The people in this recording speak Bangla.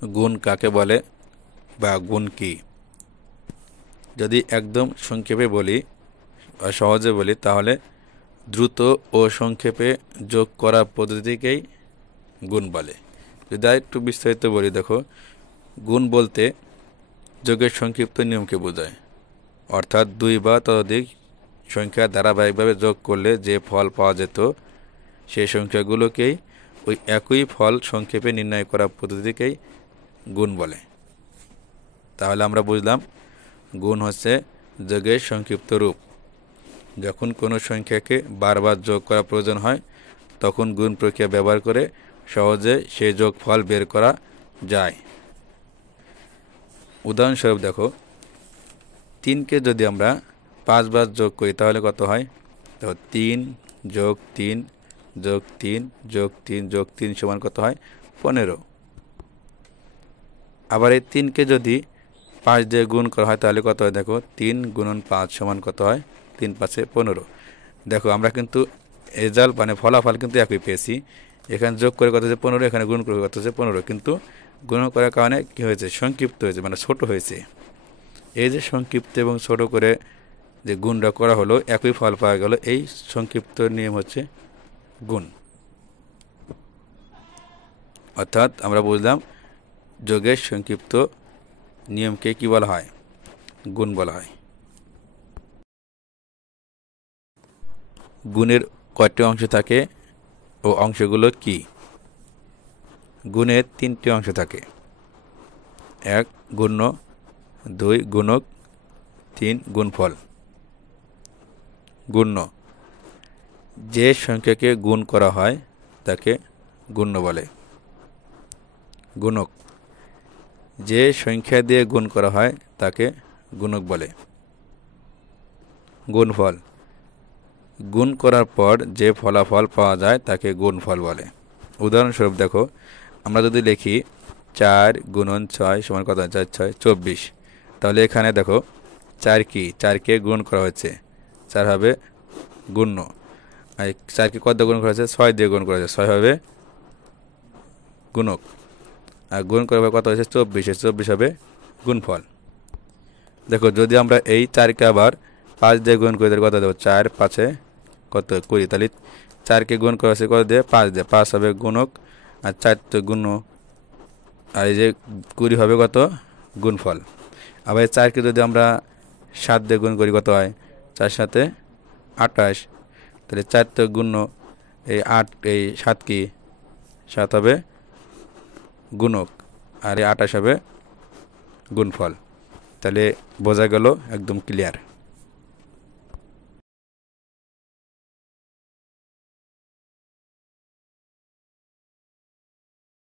গুণ কাকে বলে বা গুণ কি। যদি একদম সংক্ষেপে বলি বা সহজে বলি তাহলে দ্রুত ও সংক্ষেপে যোগ করা পদ্ধতিকেই গুণ বলে। যদি একটু বিস্তারিত বলি, দেখো, গুণ বলতে যোগের সংক্ষিপ্ত নিয়মকে বোঝায়, অর্থাৎ দুই বা ততোধিক সংখ্যা ধারাবাহিকভাবে যোগ করলে যে ফল পাওয়া যেত সেই সংখ্যাগুলোকেই ওই একই ফল সংক্ষেপে নির্ণয় করা পদ্ধতিকেই গুণ বলে। তাহলে আমরা বুঝলাম গুণ হচ্ছে যোগের সংক্ষিপ্ত রূপ। যখন কোনো সংখ্যাকে বারবার যোগ করা প্রয়োজন হয় তখন গুণ প্রক্রিয়া ব্যবহার করে সহজে সেই যোগফল বের করা যায়। উদাহরণস্বরূপ দেখো, 3কে যদি আমরা 5 বার যোগ করি তাহলে কত হয়? দেখো, 3 যোগ 3 যোগ 3 যোগ 3 যোগ 3 সমান কত হয়? 15। আবার এই 3কে যদি 5 দিয়ে গুণ করা হয় তাহলে কত হয়? দেখো, 3 গুণন 5 সমান কত হয়? 3 5 15। দেখো, আমরা কিন্তু রেজাল্ট মানে ফলাফল কিন্তু একই পেয়েছি। এখানে যোগ করে কত হচ্ছে? 15, এখানে গুণ করে কত হচ্ছে? 15। কিন্তু গুণ করার কারণে কি হয়েছে? সংক্ষিপ্ত হয়েছে, মানে ছোট হয়েছে। এই যে সংক্ষিপ্ত এবং ছোট করে যে গুণটা করা হলো, একই ফল পাওয়া গেল, এই সংক্ষিপ্ত নিয়ম হচ্ছে গুণ। অর্থাৎ আমরা বুঝলাম যোগের সংক্ষিপ্ত নিয়মকে কি বলা হয়? গুণ বলা হয়। গুণের কয়টি অংশ থাকে ও অংশগুলো কি? গুণের 3টি অংশ থাকে। 1 গুণ্য, 2 গুণক, 3 গুণফল। গুণ্য, যে সংখ্যাকে গুণ করা হয় তাকে গুণ্য বলে। গুণক, যে সংখ্যা দিয়ে গুণ করা হয় তাকে গুণক বলে। গুণফল, গুণ করার পর যে ফলাফল পাওয়া যায় তাকে গুণফল বলে। উদাহরণস্বরূপ দেখো, আমরা যদি লিখি 4 গুণন 6 সমান কত? 4 6 24। তাহলে এখানে দেখো 4 কি? 4কে গুণ করা হয়েছে, 4 হবে গুণ্য। আর 4কে কত দিয়ে গুণ করা হয়েছে? 6 দিয়ে গুণ করা হয়েছে, 6 হবে গুণক। আর গুণ করা হবে কত হয়েছে? 24, 24 হবে গুণফল। দেখো, যদি আমরা এই 4কে আবার 5 দিয়ে গুণ করি তাহলে কত দেবো? 4 5 কত? 20। তাহলে 4কে গুণ করা হয়েছে কত দিয়ে? 5 দিয়ে, 5 হবে গুণক, আর 4 তো গুণ, আর এই যে 20 হবে কত? গুণফল। আবার এই 4কে যদি আমরা 7 দিয়ে গুণ করি কত হয়? 4 7 28। তাহলে 4 তো গুণ, এই 8 এই 7 কি? 7 হবে গুণক, আর এই 28 হবে গুণফল। তাহলে বোঝা গেল, একদম ক্লিয়ার।